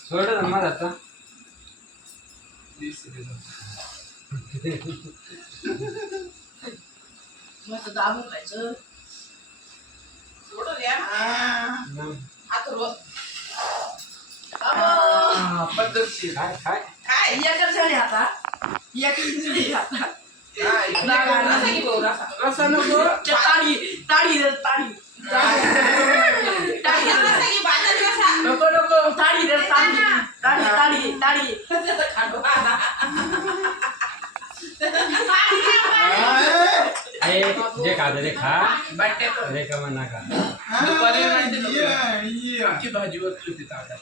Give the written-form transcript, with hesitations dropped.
सोड ना मला आता मग दाबून खायचं सोडून या पद्धतशीर काय काय काय एकच झाली आता एकच झाली आता रसा नको ताडी ताडी ताडी नको नको ताडी रे ताडी ताडी ताडी ताडी जे खा ते खा रे का म्हणा का आमची भाजी वरती होती ताटात